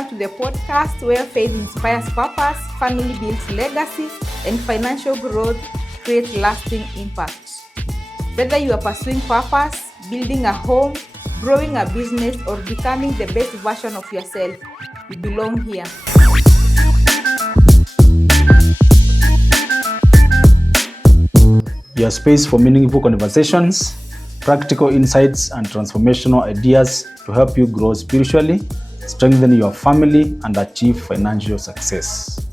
Welcome to the podcast where faith inspires purpose, family builds legacy, and financial growth creates lasting impact. Whether you are pursuing purpose, building a home, growing a business, or becoming the best version of yourself, you belong here. Your space for meaningful conversations, practical insights, and transformational ideas to help you grow spiritually, strengthen your family, and achieve financial success.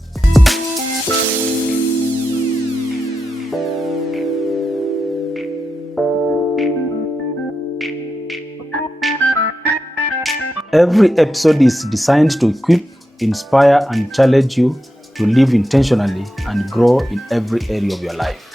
Every episode is designed to equip, inspire, and challenge you to live intentionally and grow in every area of your life.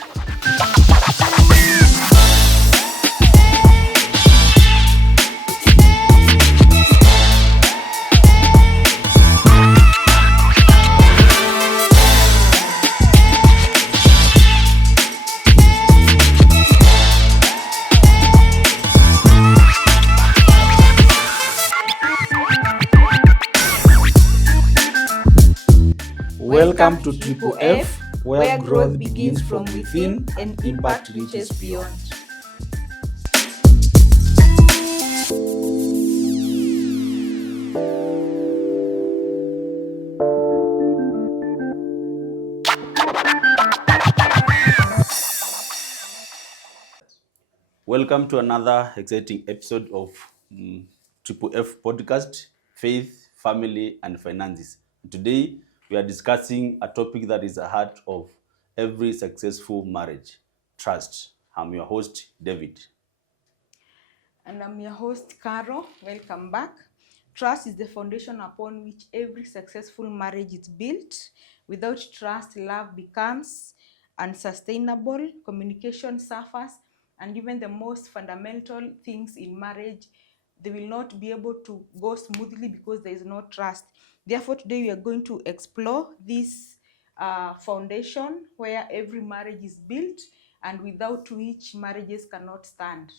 Welcome to Triple F, where growth begins from within and impact reaches beyond. Welcome to another exciting episode of Triple F podcast, Faith, Family, and Finances. Today, we are discussing a topic that is the heart of every successful marriage, trust. I'm your host, David. And I'm your host, Caro. Welcome back. Trust is the foundation upon which every successful marriage is built. Without trust, love becomes unsustainable, communication suffers, and even the most fundamental things in marriage, they will not be able to go smoothly because there is no trust. Therefore, today we are going to explore this foundation where every marriage is built and without which marriages cannot stand.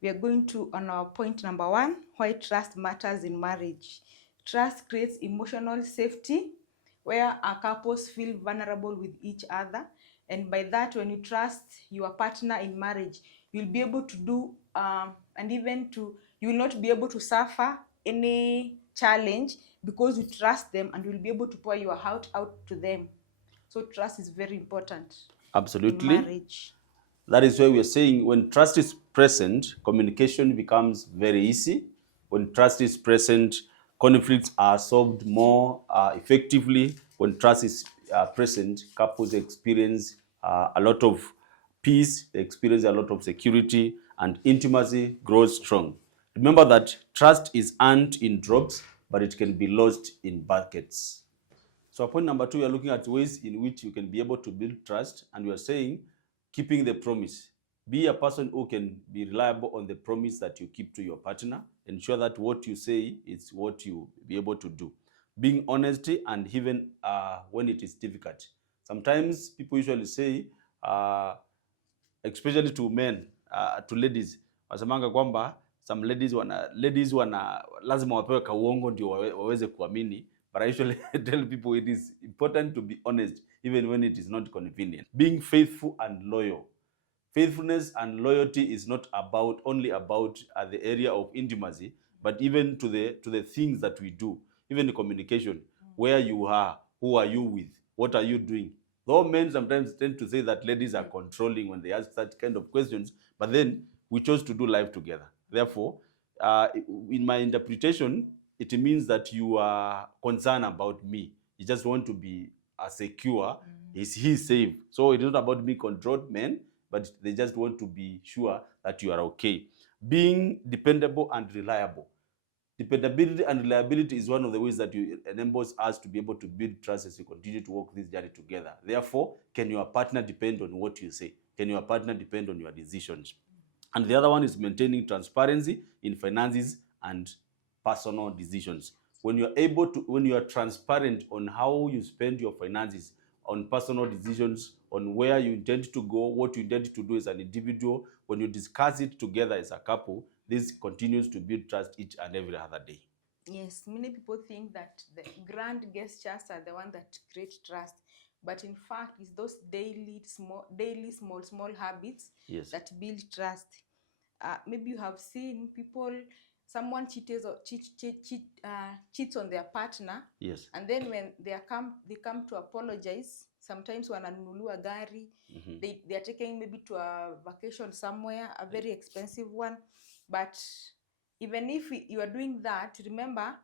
We are going to, on our point number 1, why trust matters in marriage. Trust creates emotional safety where our couples feel vulnerable with each other. And by that, when you trust your partner in marriage, you'll be able to do, you will not be able to suffer any challenge because you trust them and you'll be able to pour your heart out to them. So trust is very important. Absolutely. In marriage. That is why we are saying when trust is present, communication becomes very easy. When trust is present, conflicts are solved more effectively. When trust is present, couples experience a lot of peace, they experience a lot of security, and intimacy grows strong. Remember that trust is earned in drops, but it can be lost in buckets. So point number 2, we are looking at ways in which you can be able to build trust, and we are saying keeping the promise. Be a person who can be reliable on the promise that you keep to your partner. Ensure that what you say is what you be able to do. Being honest, and even when it is difficult. Sometimes people usually say, especially to men, to ladies, wasemanga kwamba some ladies lazima wapewe kauongo ndio waweze kuamini. But I usually tell people it is important to be honest even when it is not convenient. Being faithful and loyal. Faithfulness and loyalty is not only about the area of intimacy, but even to the things that we do, even the communication, where you are, who are you with, what are you doing. Though men sometimes tend to say that ladies are controlling when they ask such kind of questions, but then we chose to do life together. Therefore, in my interpretation, it means that you are concerned about me. You just want to be secure. He's safe. So it is not about being controlled men, but they just want to be sure that you are okay. Being dependable and reliable. Dependability and reliability is one of the ways that enables us to be able to build trust as we continue to walk this journey together. Therefore, can your partner depend on what you say? Can your partner depend on your decisions? And the other one is maintaining transparency in finances and personal decisions. When you are transparent on how you spend your finances, on personal decisions, on where you intend to go, what you intend to do as an individual, when you discuss it together as a couple, this continues to build trust each and every other day. Yes, many people think that the grand gestures are the one that create trust, but in fact, it's those daily small habits Yes. that build trust. Maybe you have seen people, someone cheats on their partner, Yes. and then when they come to apologize. Sometimes wananunuliwa gari, they are taking maybe to a vacation somewhere, a very expensive one, but even if you are doing that, remember,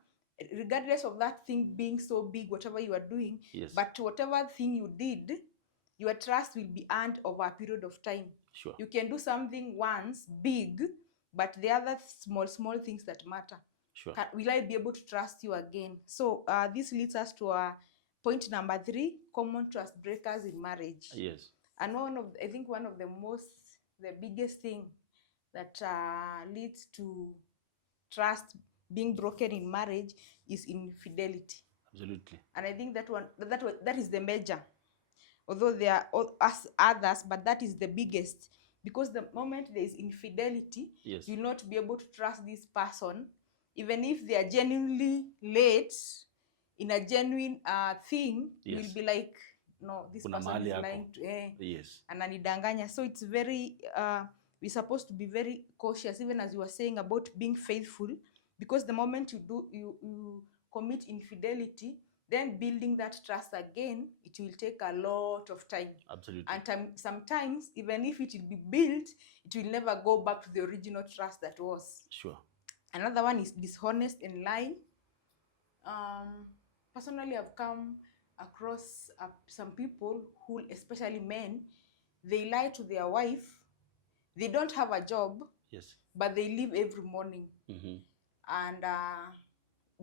regardless of that thing being so big, whatever you are doing, Yes. but whatever thing you did, your trust will be earned over a period of time. Sure. You can do something once big, but the other small things that matter. Sure. Will I be able to trust you again? So this leads us to point number 3: common trust breakers in marriage. Yes. And I think one of the biggest thing that leads to trust being broken in marriage is infidelity. Absolutely. And I think that is the major, although there are others, but that is the biggest, because the moment there is infidelity, Yes. you'll not be able to trust this person, even if they are genuinely late in a genuine thing. Yes. You'll be like, no, this Kuna person is mahali lying yako. to Yes. ananidanganya. So it's very we're supposed to be very cautious, even as you were saying about being faithful, because the moment you commit infidelity, then building that trust again, it will take a lot of time. Absolutely. And sometimes, even if it will be built, it will never go back to the original trust that was. Sure. Another one is dishonest and lying. Personally, I've come across some people who, especially men, they lie to their wife. They don't have a job. Yes. But they leave every morning. And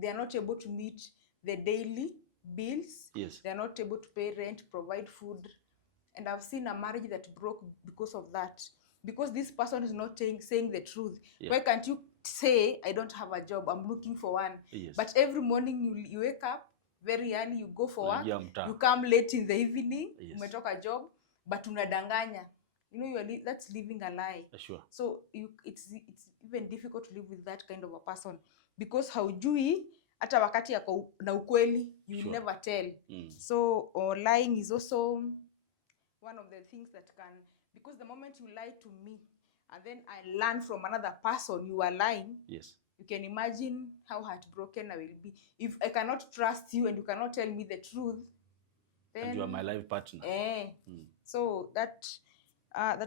they are not able to meet the daily bills. Yes. They are not able to pay rent, provide food. And I've seen a marriage that broke because of that. Because this person is not saying the truth. Yeah. Why can't you say, I don't have a job, I'm looking for one? Yes. But every morning you wake up very early, you go for work, Mtaa. you come late in the evening, Yes. umetoka job, but unadanganya. You know, that's living a lie. Sure. So it's even difficult to live with that kind of a person, because haujui hata wakati yako na ukweli, you will never tell. So lying is also one of the things that can, because the moment you lie to me and then I learn from another person you are lying, yes, you can imagine how heartbroken I will be. If I cannot trust you and you cannot tell me the truth, then and you are my life partner. So that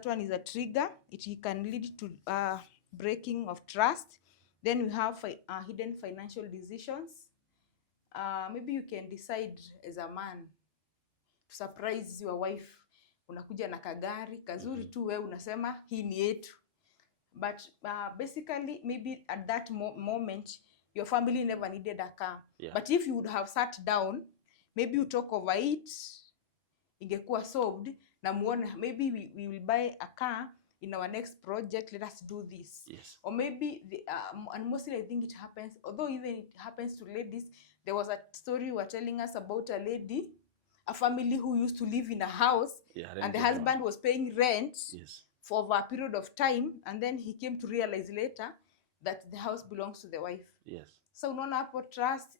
one is a trigger. It can lead to breaking of trust. Then we have hidden financial decisions. Maybe you can decide as a man to surprise your wife. Unakuja na kagari kazuri tu, wewe unasema hii ni yetu. But basically, maybe at that moment, your family never needed a car. Yeah. But if you would have sat down, maybe you talk over it, ingekuwa solved, na muone, maybe we will buy a car in our next project, let us do this. Yes. Or maybe, and mostly I think it happens, although even it happens to ladies. There was a story you were telling us about a lady, a family who used to live in a house, and the husband was paying rent. Yes. For over a period of time, and then he came to realize later that the house belongs to the wife. Yes. So unaona hapo trust,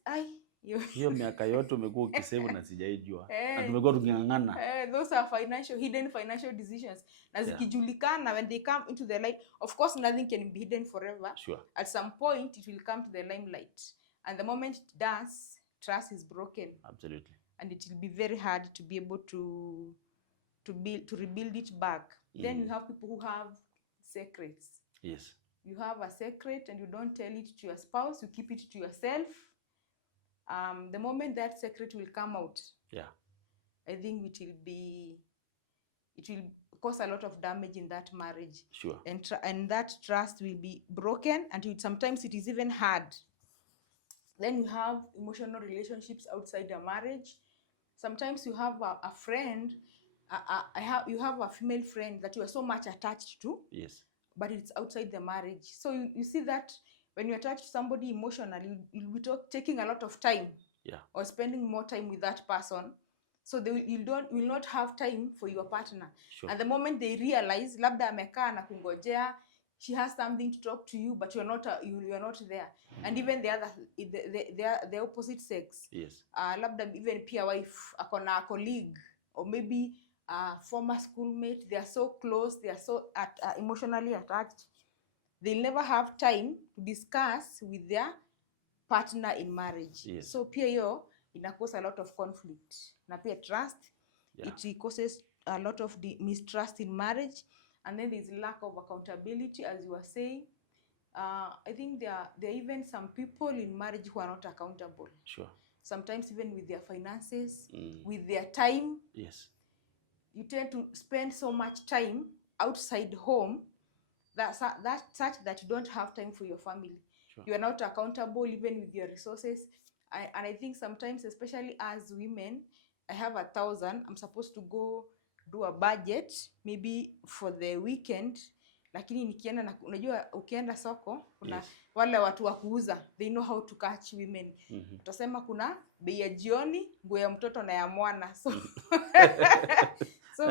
hiyo miaka yote umekuwa ukisema na sijaijua. Na tumekuwa tukingangana. Those are hidden financial decisions. Na zikijulikana, when they come into the light, of course nothing can be hidden forever. Sure. At some point it will come to the limelight. And the moment it does, trust is broken. Absolutely. And it will be very hard to be able to rebuild it back. Then you have people who have secrets. Yes. You have a secret and you don't tell it to your spouse, you keep it to yourself. The moment that secret will come out, I think it will cause a lot of damage in that marriage. Sure. And that trust will be broken, and sometimes it is even hard. Then you have emotional relationships outside a marriage. Sometimes you have a friend, you have a female friend that you are so much attached to. Yes. But it's outside the marriage. So you see that when you attach to somebody emotionally, you'll be taking a lot of time. Yeah. Or spending more time with that person. So you will not have time for your partner. Sure. And the moment they realize, labda amekaa na kungojea, she has something to talk to you, but you're not there. And even the opposite sex, Yes. labda even pia wife akona colleague or maybe former schoolmate, they are so close, they are so emotionally attached, they'll never have time to discuss with their partner in marriage. Yes. So pia hiyo ina cause a lot of conflict, na pia trust, it causes a lot of mistrust in marriage. And then there's lack of accountability, as you were saying. I think there are even some people in marriage who are not accountable. Sure. Sometimes even with their finances, with their time. Yes. You tend to spend so much time outside home such that you don't have time for your family. Sure. You are not accountable even with your resources. And I think sometimes, especially as women, I have 1,000, I'm supposed to go do a budget maybe for the weekend, lakini nikienda unajua ukienda soko kuna wale watu wa kuuza, they know how to catch women. Utasema kuna bei ya jioni, nguo ya mtoto na ya mwana. So so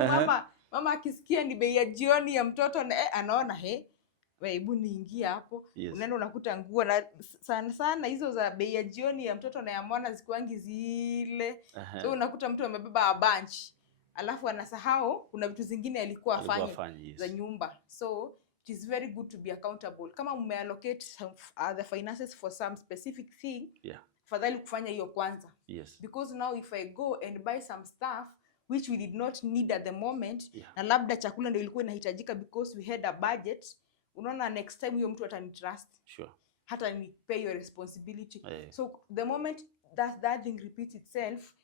mama akisikia ni bei ya jioni ya mtoto na anaona hebu niingia hapo. Unaenda unakuta nguo na sana hizo za bei ya jioni ya mtoto na ya mwana zikuangi zile. So unakuta mtu amebeba a bunch, alafu anasahau kuna vitu zingine alikuwa afanye za nyumba. So it is very good to be accountable. Kama mmeallocate the finances for some specific thing, fadhali kufanya hiyo kwanza. Because now if I go and buy some stuff which we did not need at the moment, na labda chakula ndio ilikuwa inahitajika because we had a budget, unaona next time huyo mtu atanitrust. Sure. Hata ni pay your responsibility. So the moment that thing repeats itself,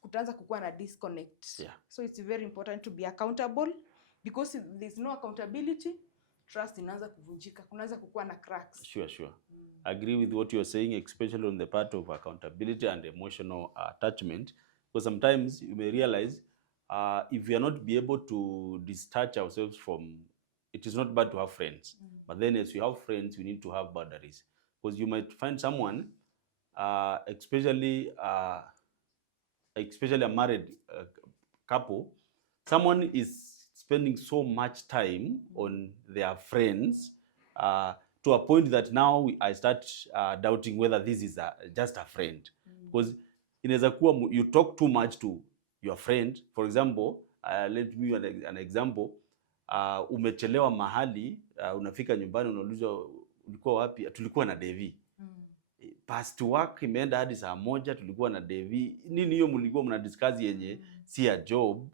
kutaanza kukuwa na disconnect. So it's very important to be accountable, because if there's no accountability, trust inaanza kuvunjika, kunaanza kukuwa na cracks. Sure. Agree with what you're saying, especially on the part of accountability and emotional attachment. Because sometimes you may realize if we are not be able to detach ourselves from, it is not bad to have friends, but then as we have friends, we need to have boundaries. Because you might find someone, especially a married couple, someone is spending so much time on their friends to a point that now I start doubting whether this is just a friend. Because inaweza kuwa you talk too much to your friend. For example, let me an example. Umechelewa mahali, unafika nyumbani, unaulizwa ulikuwa wapi? Tulikuwa na Devi. Past work imeenda hadi saa 1, tulikuwa na Devi. Nini hiyo mlikuwa mnadiscuss yenye si a job?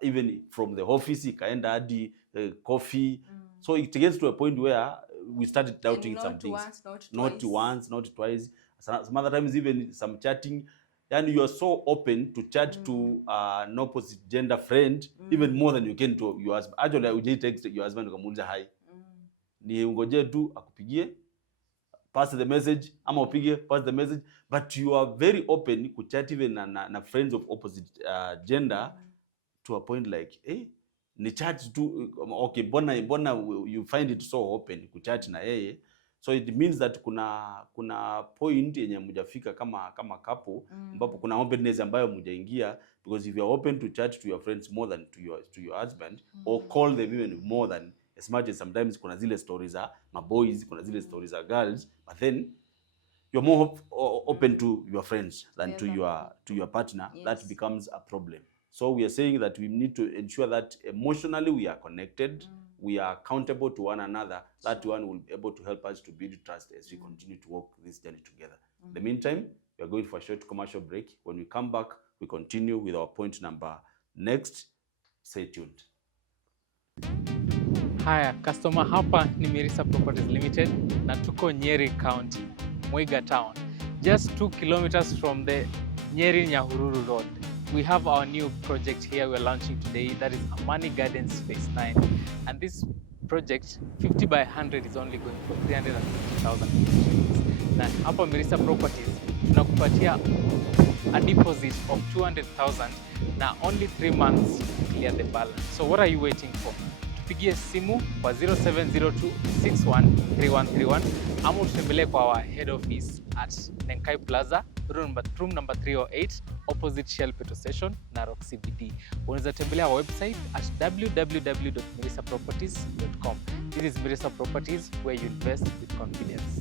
Even from the office ikaenda hadi coffee. So it gets to a point where we started doubting some things. Not once, not twice. Some other times even some chatting. And you are so open to chat to an opposite gender friend even more than you can to your husband. Actually, I would text your husband ukamuuliza hi. Ni ungoje tu akupigie, pass the message, ama upige, pass the message. But you are very open to chat even na friends of opposite gender to a point like, ni chat tu, okay, mbona you find it so open ku chat na yeye. So it means that kuna point yenye mjafika kama couple, ambapo kuna openness ambayo mjaingia, because if you are open to chat to your friends more than to your husband, or call them even more than, as much as sometimes kuna zile stories za boys, kuna zile stories za girls, but then you're more open to your friends than to your partner. That becomes a problem. So we are saying that we need to ensure that emotionally we are connected, we are accountable to one another. That one will be able to help us to build trust as we continue to walk this journey together. In the meantime, we are going for a short commercial break. When we come back, we continue with our point number next. Stay tuned. Haya, customer, hapa ni Mirisa Properties Limited na tuko Nyeri County, Muiga Town. Just 2 kilometers from the Nyeri Nyahururu Road. We have our new project here we're launching today, that is Amani Gardens Phase 9. And this project, 50 by 100, is only going for 350,000 shillings. Na hapa Mirisa Properties, tunakupatia a deposit of 200,000 na only 3 months to clear the balance. So what are you waiting for? Tupigie simu kwa 0702613131 ama utembelee kwa our head office at Nenkai Plaza, room number 308, opposite Shell Petrol Station, Narok CBD. Unaweza tembelea our website at www.mirisaproperties.com. This is Mirisa Properties, where you invest with confidence.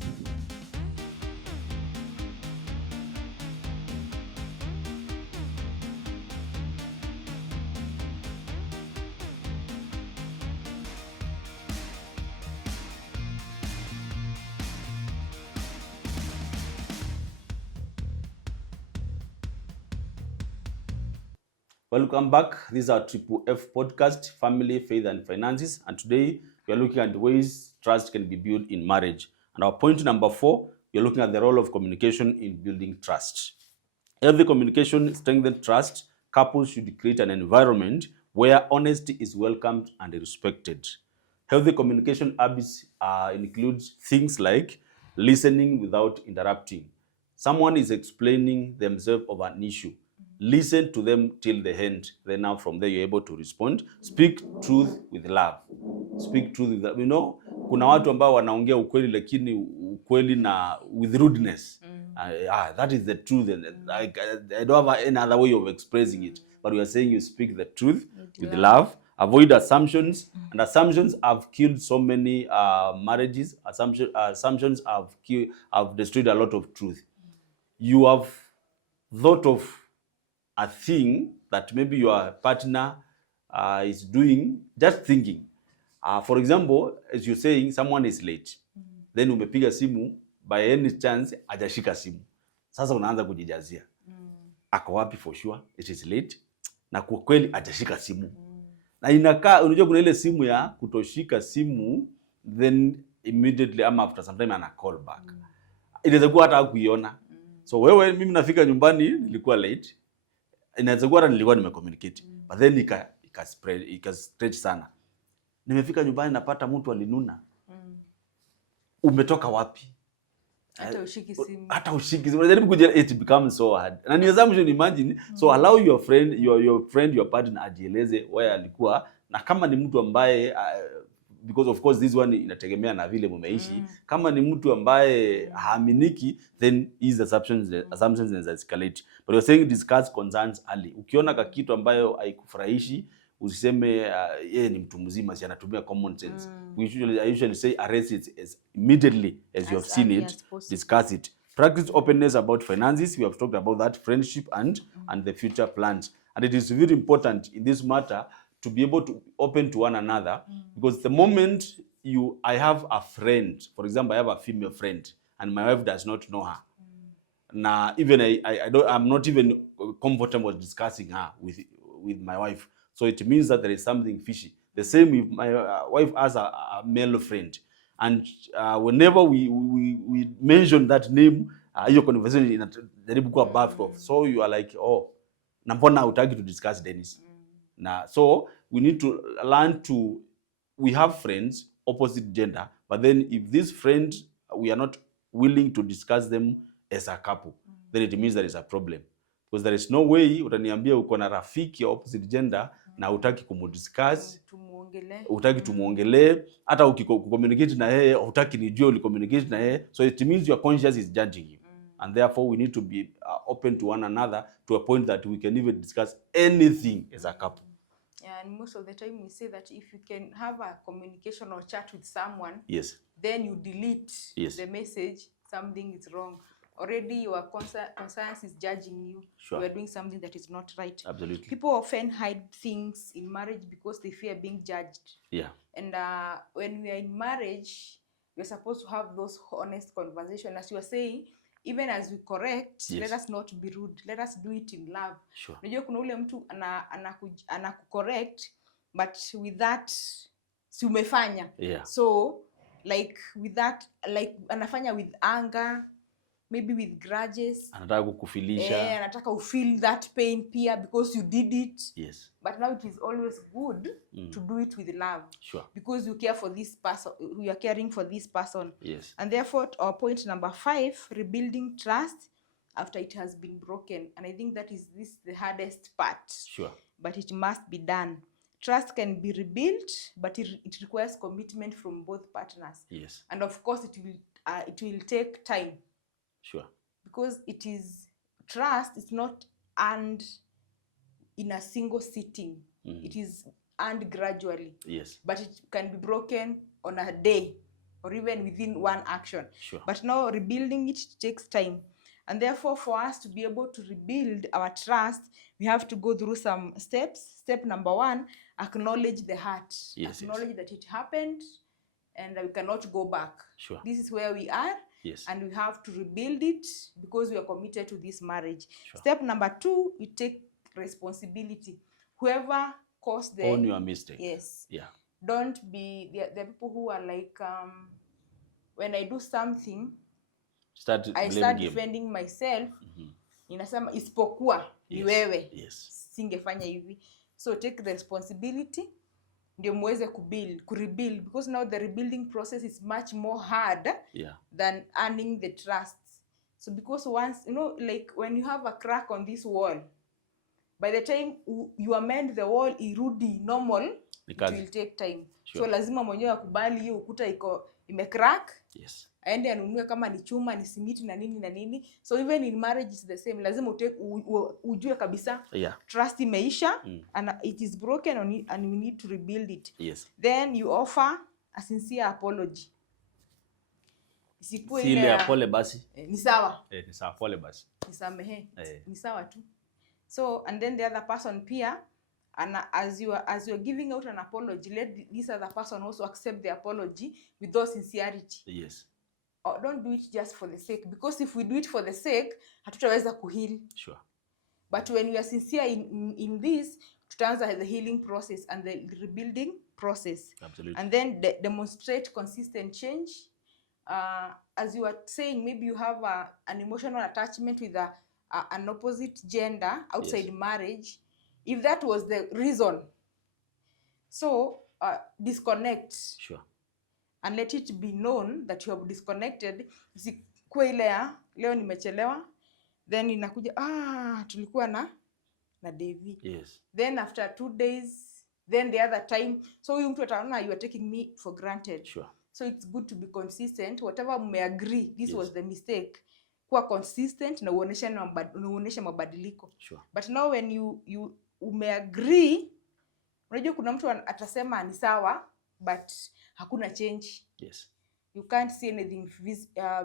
Welcome back. This is our Triple F podcast, Family, Faith, and Finances. And today we are looking at ways trust can be built in marriage. And our point number 4, we are looking at the role of communication in building trust. Healthy communication strengthens trust. Couples should create an environment where honesty is welcomed and respected. Healthy communication habits include things like listening without interrupting. Someone is explaining themselves of an issue. Listen to them till the end. Then now from there you're able to respond. Speak truth with love. Speak truth with love. You know, kuna watu ambao wanaongea ukweli lakini ukweli na with rudeness. That is the truth. I don't have any other way of expressing it. But we are saying you speak the truth with love. Avoid assumptions. And assumptions have killed so many marriages. Assumptions have destroyed a lot of truth. You have thought of a thing that maybe your partner is doing, just thinking. For example, as you're saying, someone is late. Then umepiga simu, by any chance, hajashika simu. Sasa unaanza kujijazia. Ako wapi for sure, it is late. Na kwa kweli hajashika simu. Na inakaa, unajua kuna ile simu ya kutoshika simu, then immediately ama after some time ana call back. Inaweza kuwa hata hakuiona. So wewe, mimi nafika nyumbani, nilikuwa late. Inaweza kuwa hata nilikuwa nimecommunicate. But then ika stretch sana. Nimefika nyumbani napata mtu alinuna. Umetoka wapi? Hata ushiki simu. Hata ushiki simu. Unajaribu kujua, it becomes so hard. Na ni assumption, imagine. So allow your friend, your partner ajieleze where alikuwa, na kama ni mtu ambaye because of course this one inategemea na vile mumeishi. Kama ni mtu ambaye haaminiki, then these assumptions escalate. But you're saying discuss concerns early. Ukiona ka kitu ambayo haikufurahishi, usiseme yeye ni mtu mzima, si anatumia common sense. I usually say arrest it as immediately as you have seen it, discuss it. Practice openness about finances. We have talked about that, friendship and the future plans. And it is very important in this matter to be able to open to one another, because the moment I have a friend, for example, I have a female friend and my wife does not know her. Now, even I'm not even comfortable discussing her with my wife. So it means that there is something fishy. The same if my wife has a male friend, and whenever we mention that name, your conversation inajaribu kuwa backed off. So you are like, oh, na mbona hutaki to discuss Dennis? Nah, so we need to learn we have friends opposite gender, but then if these friends we are not willing to discuss them as a couple, then it means there is a problem, because there is no way utaniambia uko na rafiki ya opposite gender na hutaki kumudiscuss, hutaki tumuongelee, hata ukicommunicate na yeye hutaki nijue ulicommunicate na yeye. So it means your conscience is judging you. And therefore, we need to be open to one another to a point that we can even discuss anything as a couple. Yeah, and most of the time we say that if you can have a communication or chat with someone, yes, then you delete yes, the message, something is wrong. Already your conscience is judging you. Sure. You are doing something that is not right. Absolutely. People often hide things in marriage because they fear being judged. Yeah. And when we are in marriage, we're supposed to have those honest conversations. As you are saying, even as we correct, yes, let us not be rude. Let us do it in love. Sure. Unajua kuna ule mtu anakucorrect, but with that si umefanya. Yeah. So like with that, like anafanya with anger, maybe with grudges. Anataka kukufilisha. Anataka ufeel that pain pia because you did it. Yes. But now it is always good to do it with love. Sure. Because you care for this person, you are caring for this person. Yes. And therefore, our point number 5, rebuilding trust after it has been broken. And I think that is the hardest part. Sure. But it must be done. Trust can be rebuilt, but it requires commitment from both partners. Yes. And of course, it will take time. Sure. Because trust is not earned in a single sitting. It is earned gradually. Yes. But it can be broken on a day or even within one action. Sure. But now rebuilding it takes time. And therefore, for us to be able to rebuild our trust, we have to go through some steps. Step number 1, acknowledge the hurt. Yes, acknowledge that it happened and we cannot go back. Sure. This is where we are. Yes. And we have to rebuild it because we are committed to this marriage. Sure. Step number 2, you take responsibility. Whoever caused the... Own your mistake. Yes. Yeah. Don't be... There are people who are like, when I do something, I start defending myself. Inasema isipokuwa ni wewe. Yes. Singefanya hivi. So take the responsibility. Ndio muweze kurebuild, because now the rebuilding process is much more hard than earning the trust. So because once, like when you have a crack on this wall, by the time you amend the wall irudi normal, it will take time. Sure. So lazima mwenyewe akubali hiyo ukuta imecrack. Yes. Aende anunue kama ni chuma, ni simiti na nini na nini. So even in marriage it's the same. Lazima ujue kabisa trust imeisha and it is broken and we need to rebuild it. Yes. Then you offer a sincere apology. Isikuwe ile pole basi. Ni sawa. Ni sawa, pole basi. Nisamehe. Ni sawa tu. So and then the other person pia, and as you are giving out an apology, let this other person also accept the apology with those sincerity. Yes. Or don't do it just for the sake, because if we do it for the sake, hatutaweza kuheal. Sure. But when we are sincere in this, tutaanza the healing process and the rebuilding process. Absolutely. And then demonstrate consistent change. As you are saying, maybe you have an emotional attachment with an opposite gender outside marriage. If that was the reason, so disconnect. Sure. And let it be known that you have disconnected. Kwa ile ya leo nimechelewa, then inakuja tulikuwa na David. Yes. Then after 2 days, then the other time, so huyu mtu ataona you are taking me for granted. Sure. So it's good to be consistent. Whatever may agree, this was the mistake. Kuwa consistent na uoneshe mabadiliko. Sure. But now when you umeagree, unajua kuna mtu atasema ni sawa, but hakuna change. Yes. You can't see anything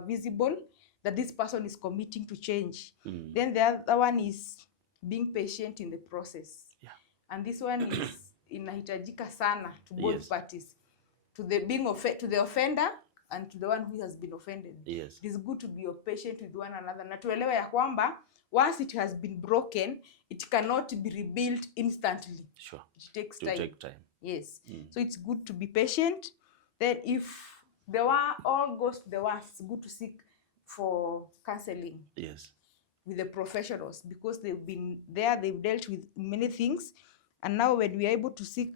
visible that this person is committing to change. Then the other one is being patient in the process. Yeah. And this one is inahitajika sana to both parties. To the offender and to the one who has been offended. Yes. It is good to be patient with one another. Na tuelewe ya kwamba once it has been broken, it cannot be rebuilt instantly. Sure. It takes time. time. Take time. Yes. So it's good to be patient. Then if the one all goes to the worst, it's good to seek for counseling. Yes. With the professionals, because they've been there, they've dealt with many things. And now when we are able to seek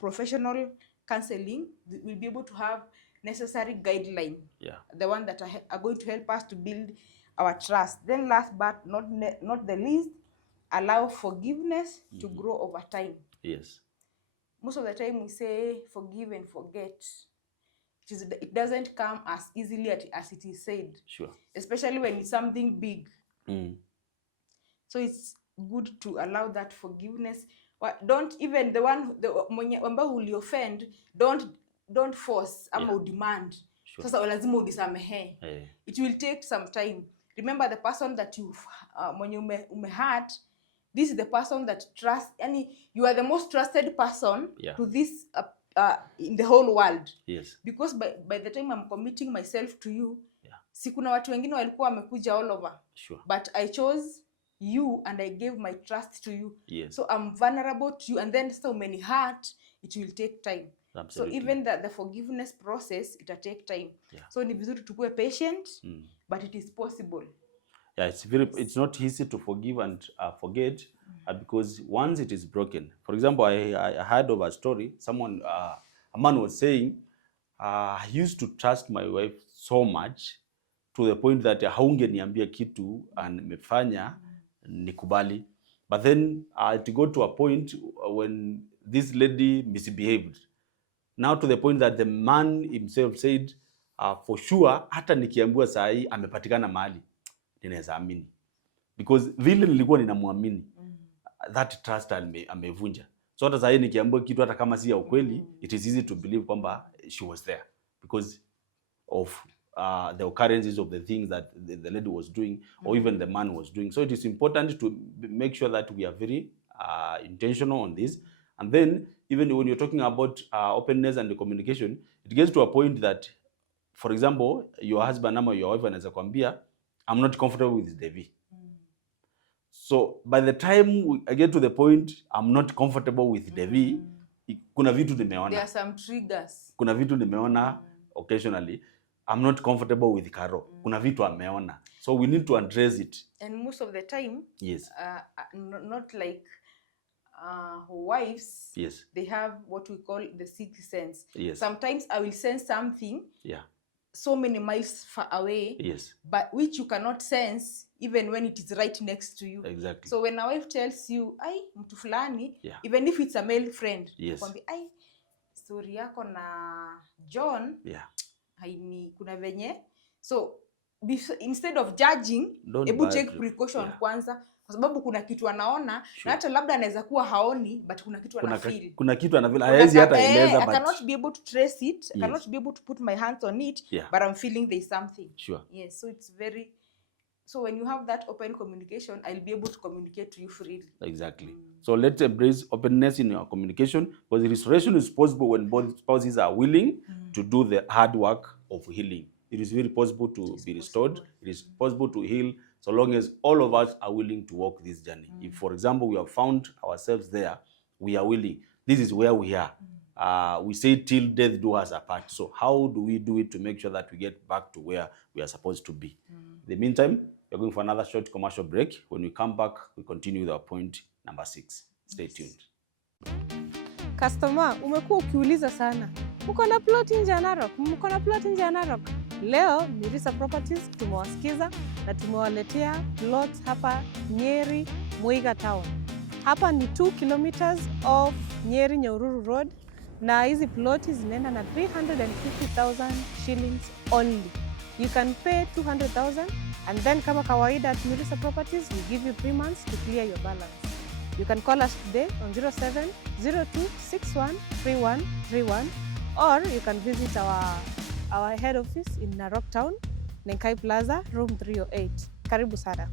professional counseling, we'll be able to have necessary guideline. Yeah. The one that are going to help us to build our trust. Then last but not the least, allow forgiveness to grow over time. Yes. Most of the time we say forgive and forget. It doesn't come as easily as it is said. Sure. Especially when it's something big. So it's good to allow that forgiveness. Don't even the one ambao will offend, don't force ama demand. Sure. Sasa lazima udisamehe. It will take some time. Remember the person that you mwenye umehurt, this is the person that you are the most trusted person to this in the whole world. Yes. Because by the time I'm committing myself to you, si kuna watu wengine walikuwa wamekuja all over. Sure. But I chose you and I gave my trust to you. Yes. So I'm vulnerable to you, and then so many hurt, it will take time. Absolutely. So even the forgiveness process, it will take time. Yeah. So ni vizuri tukue patient, but it is possible. Yeah, it's not easy to forgive and forget because once it is broken. For example, I heard of a story. Someone, a man was saying, I used to trust my wife so much to the point that haungeniambia kitu and nimefanya nikubali. But then it got to a point when this lady misbehaved. Now to the point that the man himself said, for sure, hata nikiambiwa saa hii amepatikana mahali, ninaweza amini. Because vile nilikuwa ninamwamini, that trust amevunja. So hata saa hii nikiambiwa kitu hata kama si ya ukweli, it is easy to believe kwamba she was there because of the occurrences of the things that the lady was doing, or even the man was doing. So it is important to make sure that we are very intentional on this. And then even when you're talking about openness and the communication, it gets to a point that, for example, your husband or your wife anaweza kwambia, I'm not comfortable with Devi. So by the time I get to the point I'm not comfortable with Devi, kuna vitu nimeona. There are some triggers. Kuna vitu nimeona occasionally. I'm not comfortable with Karo. Kuna vitu ameona. So we need to address it. And most of the time, yes, not like wives, yes, they have what we call the sixth sense. Yes. Sometimes I will sense something, yeah, so many miles far away, yes, but which you cannot sense even when it is right next to you. Exactly. So when a wife tells you, ai mtu fulani, yeah, even if it's a male friend, yes, kwambia, ai story yako na John, yeah, haini kuna venye. So instead of judging, ebu take precaution, yeah, kwanza, kwa sababu kuna kitu anaona, sure, na hata labda anaweza kuwa haoni, but kuna kitu anafeel. Kuna kitu anafeel. Haezi hata eleza, but I but cannot be able to trace it. Yes. I cannot be able to put my hands on it, yeah, but I'm feeling there's something. Sure. Yes, so it's very, so when you have that open communication, I'll be able to communicate to you freely. Exactly. So let's embrace openness in our communication, because restoration is possible when both spouses are willing to do the hard work of healing. It is very possible to be restored. It is possible to heal, so long as all of us are willing to walk this journey. If, for example, we have found ourselves there, we are willing. This is where we are. We say till death do us apart. So how do we do it to make sure that we get back to where we are supposed to be? In the meantime, we're going for another short commercial break. When we come back, we continue with our point number 6. Stay tuned. Customer, umekuwa ukiuliza sana. Uko na plot nje ya Narok? Mko na plot nje ya Narok? Leo Mirisa Properties tumewasikiza na tumewaletea plots hapa Nyeri, Muiga Town. Hapa ni 2 kilometers of Nyeri Nyahururu Road, na hizi ploti zinaenda na 350,000 shillings only. You can pay 200,000, and then kama kawaida at Mirisa Properties, we give you 3 months to clear your balance. You can call us today on 0702613131, or you can visit our head office in Narok Town, Nenkai Plaza, room 308. Karibu sana.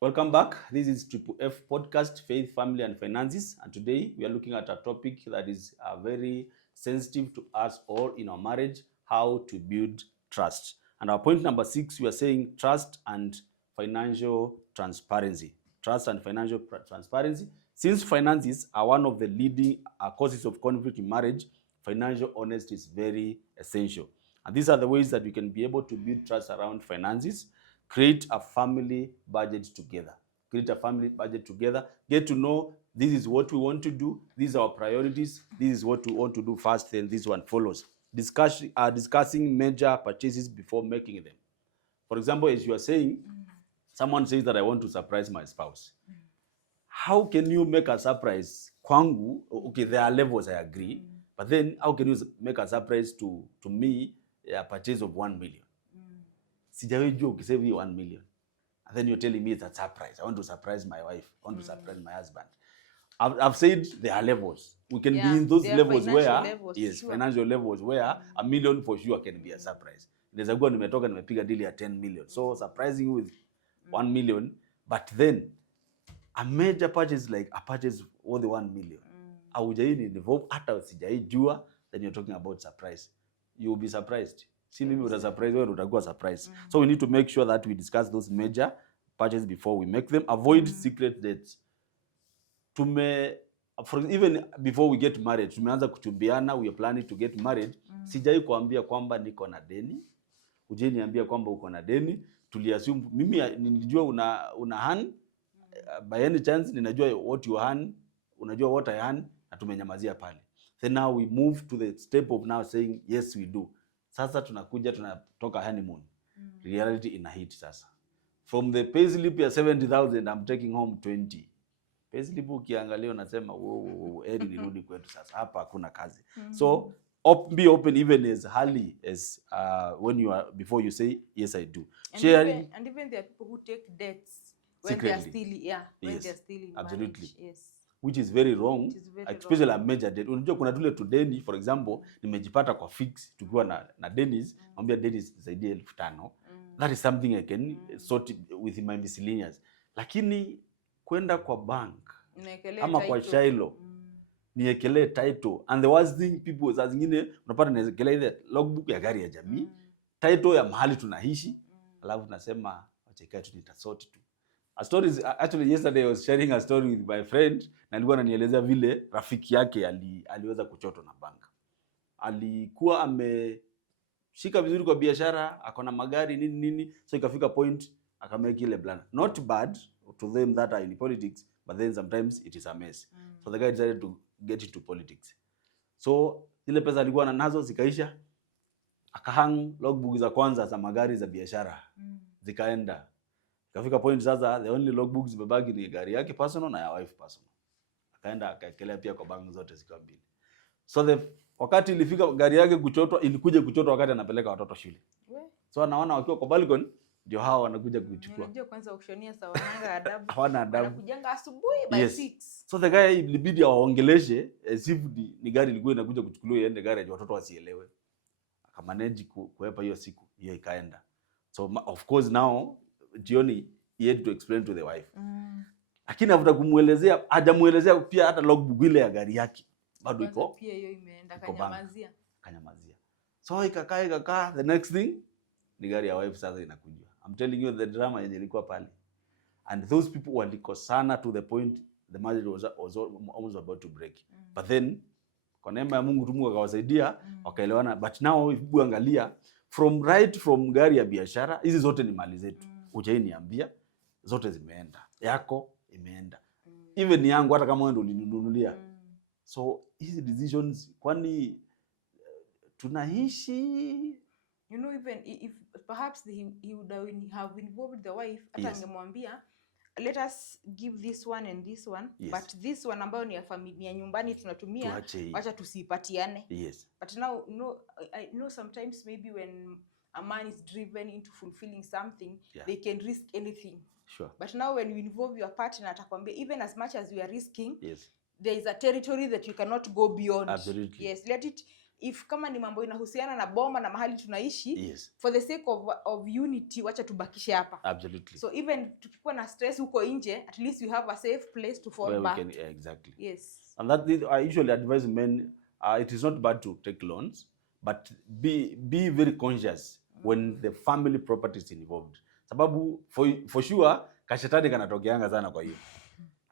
Welcome back. This is Triple F Podcast, Faith, Family and Finances. And today we are looking at a topic that is very sensitive to us all in our marriage: how to build trust. And our point number 6, we are saying trust and financial transparency. Trust and financial transparency. Since finances are one of the leading causes of conflict in marriage, financial honesty is very essential. And these are the ways that we can be able to build trust around finances. Create a family budget together. Create a family budget together. Get to know this is what we want to do. These are our priorities. This is what we want to do first, then this one follows. Discussing major purchases before making them. For example, as you are saying, someone says that I want to surprise my spouse. How can you make a surprise? Kwangu, okay, there are levels, I agree. But then how can you make a surprise to me, a purchase of 1 million? Sijawahi jua ukisave 1 million. And then you're telling me it's a surprise. I want to surprise my wife. I want to surprise my husband. I've said there are levels. We can be in those levels where, yes, sure, financial levels where 1 million for sure can be a surprise. Inaweza kuwa nimetoka nimepiga deal ya 10 million. So surprising you with 1 million, but then a major purchase like a purchase worth 1 million. Haujai ni involve, hata sijai jua, then you're talking about surprise. You will be surprised. Si mimi uta surprise wewe, utakuwa surprise. So we need to make sure that we discuss those major purchases before we make them. Avoid secret dates. Even before we get married, tumeanza kuchumbiana, we are planning to get married. Sijai kuambia kwamba niko na deni. Uje niambia kwamba uko na deni. Tuliassume mimi nilijua una hand. By any chance ninajua what you hand, unajua what I hand, na tumenyamazia pale. Then now we move to the step of now saying yes we do. Sasa tunatoka honeymoon. Reality ina hit sasa. From the pay slip ya 70,000, I'm taking home 20. payslip ukiangalia unasema eri nirudi kwetu sasa, hapa hakuna kazi. Mhm. So be open even as early as when you are, before you say yes I do. Sharing And even there are people who take debts when they are secretly. still when Yes, they are still in absolutely. marriage. Yes. Which is very wrong, It is very especially wrong. a major debt. Unajua kuna tule tu deni, for example, nimejipata kwa fix tukiwa na Dennis, mwambia Dennis nisaidie 5,000. That is something I can sort with my miscellaneous. Lakini kwenda kwa bank Niekelee ama kwa title. Shiloh niekelee title, and the worst thing people, saa zingine unapata niekelee ile logbook ya gari ya jamii, title ya mahali tunaishi, alafu nasema wacha tu nitasort tu. A story is, actually yesterday I was sharing a story with my friend, na alikuwa ananielezea vile rafiki yake aliweza kuchotwa na bank. Alikuwa ameshika vizuri kwa biashara, akona magari nini, so ikafika point akamake ile plan. Not bad to them that are in politics, but then sometimes it is a mess. So the guy decided to get into politics. So zile pesa alikuwa nazo zikaisha, akahang logbook za kwanza za magari za biashara zikaenda. Kafika point sasa the only logbooks zimebaki ni gari yake personal na ya wife personal. Akaenda akaekelea pia kwa bank zote zikiwa mbili. So wakati ilifika gari yake kuchotwa, ilikuja kuchotwa wakati anapeleka watoto shule. So anaona wakiwa kwa balcony ndio hao wanakuja kuchukua. Unajua kwanza ukishonia sawa nanga adabu. Hawana adabu. Wanakujanga asubuhi by 6. So the guy ilibidi awaongeleshe as if ni gari ilikuwa inakuja kuchukuliwa iende gari ya watoto wasielewe. Akamanage kuepa hiyo siku, hiyo ikaenda. So of course now jioni he had to explain to the wife. Lakini afuta kumuelezea, hajamuelezea pia hata logbook ile ya gari yake. Bado iko. Pia hiyo imeenda kanyamazia. So ikakaa, the next thing ni gari ya wife sasa inakuja. I'm telling you the drama yenye ilikuwa pale. And those people walikosana to the point the marriage was almost about to break. But then kwa neema ya Mungu Mungu akawasaidia wakaelewana. But now if you angalia from gari ya biashara, hizi zote ni mali zetu. Hujaniambia zote zimeenda. Yako imeenda. Even yangu hata kama wewe ndio ulininunulia. So hizi decisions kwani tunaishi, you know, even if perhaps he would have involved the wife, hata angemwambia let us give this one and this one, but this one ambayo ni ya familia nyumbani tunatumia, acha tusipatiane. But now I know sometimes maybe when a man is driven into fulfilling something, they can risk anything. Sure. But now when you involve your partner, atakwambia even as much as you are risking, there is a territory that you cannot go beyond. Absolutely. Yes, let it, if kama ni mambo inahusiana na boma na mahali tunaishi, for the sake of unity, wacha tubakishe hapa. Absolutely. So even tukikuwa na stress huko nje, at least we have a safe place to fall back. Exactly. Yes. And that I usually advise men, it is not bad to take loans, but be very conscious when the family property is involved. Sababu for sure kashetani kanatokeanga sana kwa hiyo.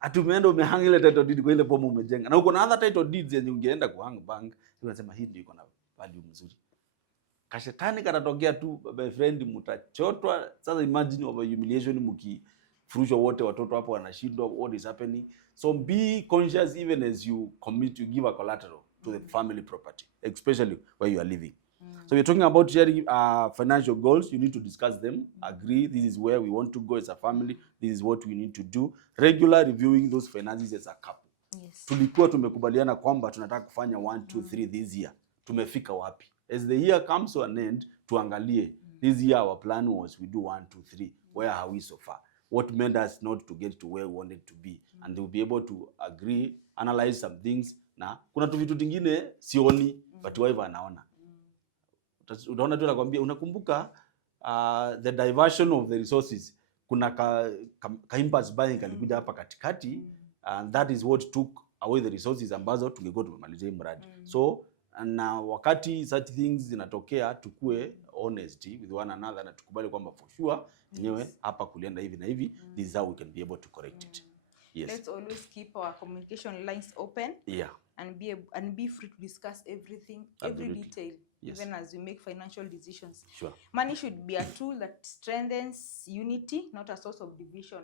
Atumeenda umehang ile title deed kwa ile bomu umejenga. Na uko na other title deeds yenye ungeenda kuhang bank, unasema hii ndio iko na value mzuri. Kashetani kanatokea tu, my friend, mtachotwa. Sasa imagine of humiliation, mkifurushwa wote, watoto hapo wanashindwa, what is happening. So be conscious even as you commit to give a collateral to the family property, especially where you are living. So we're talking about sharing financial goals. You need to discuss them, agree, this is where we want to go as a family, this is what we need to do. Regular reviewing those finances as a couple. Tulikuwa tumekubaliana kwamba tunataka kufanya 1, 2, 3 this year. Tumefika wapi? As the year comes to an end, tuangalie. This year our plan was we do 1, 2, 3. Where are we so far? What made us not to get to where we wanted to be? And we'll be able to agree, analyze some things. Na kuna tu vitu vingine sioni, but wife anaona. Unaona tu nakwambia, unakumbuka the diversion of the resources, kuna ka impulse buying kalikuja hapa katikati, and that is what took away the resources ambazo tungekuwa tumemalizia mradi. So na wakati such things zinatokea, tukue honest with one another na tukubali kwamba for sure yenyewe hapa kulienda hivi na hivi, this is how we can be able to correct it. Let's always keep our communication lines open. And be free to discuss everything, every detail, even as we make financial decisions. Sure. Money should be a tool that strengthens unity, not a source of division.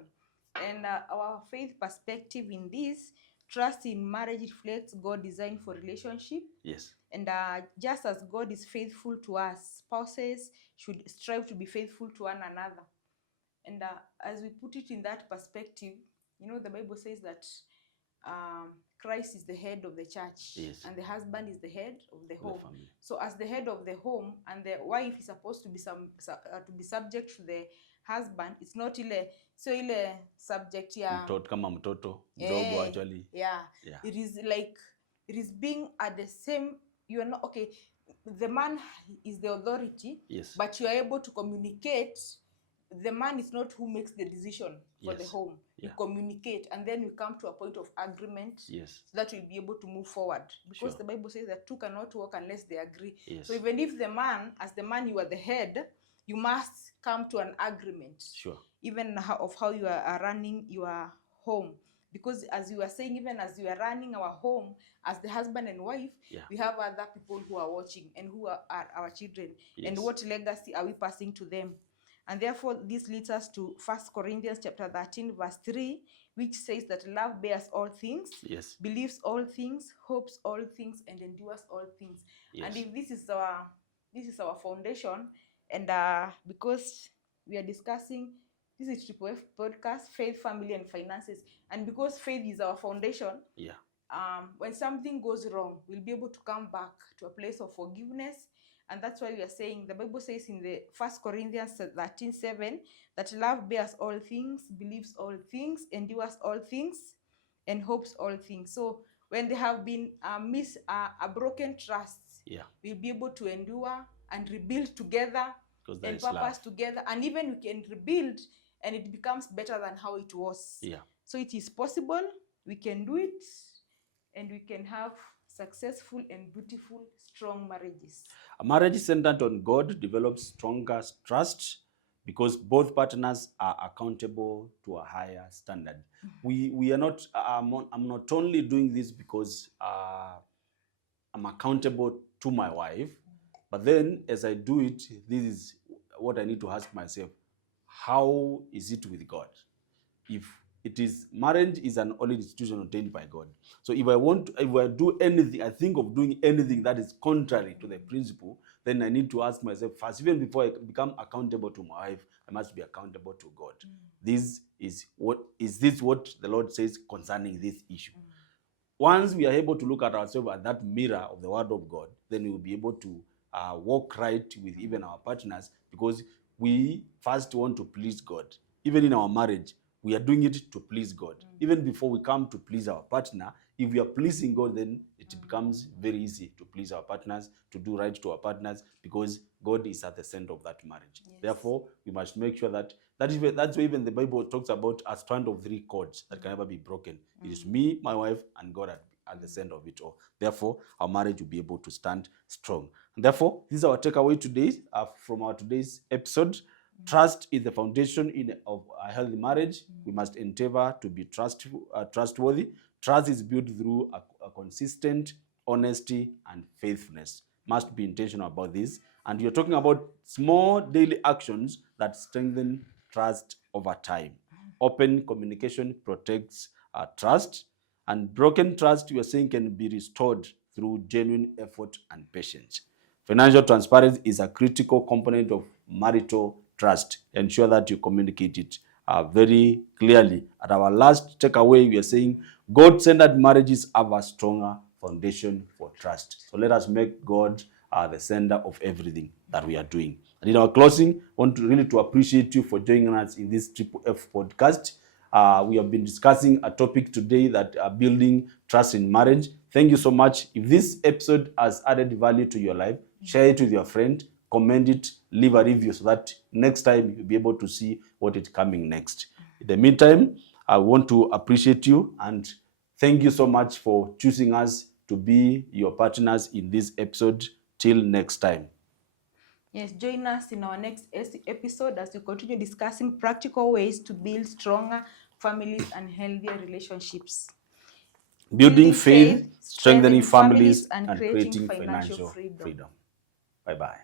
And our faith perspective in this, trust in marriage reflects God's design for relationship. And just as God is faithful to us, spouses should strive to be faithful to one another. And as we put it in that perspective, You know, the Bible says that Christ is the head of the church, Yes. and the husband is the head of the The home. family. So as the head of the home, and the wife is supposed to be to be subject to the husband. It's not ile subject ya Mtoto kama mtoto mdogo actually. Yeah. It is like, it is being at the same, you are not, okay, the man is the authority, Yes. but you are able to communicate. The man is not who makes the decision for the Yes. home. You Yeah. communicate, and then you come to a point of agreement. Yes. So that you'll be able to move forward, because Sure. the Bible says that two cannot walk unless they agree. Yes. So even if the man, as the man, you are the head, you must come to an agreement. Sure. Even of how you are running your home. Because as you are saying, even as you are running our home as the husband and wife, Yeah. we have other people who are watching, and who are our children. Yes. And what legacy are we passing to them? And therefore, this leads us to 1 Corinthians chapter 13, verse 3, which says that love bears all things, Yes. believes all things, hopes all things, and endures all things. Yes. And if this is our foundation, and because we are discussing, this is Triple F podcast, faith, family, and finances, and because faith is our foundation, Yeah. when something goes wrong, we'll be able to come back to a place of forgiveness. And that's why we are saying, the Bible says in the 1 Corinthians 13:7, that love bears all things, believes all things, endures all things, and hopes all things. So when there have been a broken trust, Yeah. we'll be able to endure and rebuild together, Because there and is purpose love. together, and even we can rebuild, and it becomes better than how it was. Yeah. So it is possible, we can do it, and we can have successful and beautiful, strong marriages. A marriage centered on God develops stronger trust because both partners are accountable to a higher standard. We are not. I'm not only doing this because I'm accountable to my wife, but then as I do it, this is what I need to ask myself: how is it with God? If it is, marriage is an holy institution ordained by God. So if I do anything, I think of doing anything that is contrary to the principle, then I need to ask myself first, even before I become accountable to my wife, I must be accountable to God. Is this what the Lord says concerning this issue? Once we are able to look at ourselves at that mirror of the Word of God, then we will be able to walk right with even our partners, because we first want to please God. Even in our marriage, we are doing it to please God. Even before we come to please our partner, if we are pleasing God, then it becomes very easy to please our partners, to do right to our partners, because God is at the center of that marriage. Yes. Therefore, we must make sure that's why even the Bible talks about a strand of 3 cords that can never be broken. It is me, my wife, and God at the center of it all. Therefore, our marriage will be able to stand strong. And therefore, this is our takeaway today from our today's episode. Trust is the foundation of a healthy marriage. We must endeavor to be trustworthy. Trust is built through a consistent honesty and faithfulness. Must be intentional about this. And you're talking about small daily actions that strengthen trust over time. Open communication protects trust, and broken trust, you are saying, can be restored through genuine effort and patience. Financial transparency is a critical component of marital trust. Ensure that you communicate it very clearly. At our last takeaway, we are saying God-centered marriages have a stronger foundation for trust. So let us make God the center of everything that we are doing. And in our closing, I want to appreciate you for joining us in this Triple F podcast. We have been discussing a topic today that building trust in marriage. Thank you so much. If this episode has added value to your life, share it with your friend, comment it, leave a review so that next time you'll be able to see what is coming next. In the meantime, I want to appreciate you and thank you so much for choosing us to be your partners in this episode. Till next time. Yes, join us in our next episode as we continue discussing practical ways to build stronger families and healthier relationships. Building faith, strengthening families, and creating financial freedom. Bye-bye.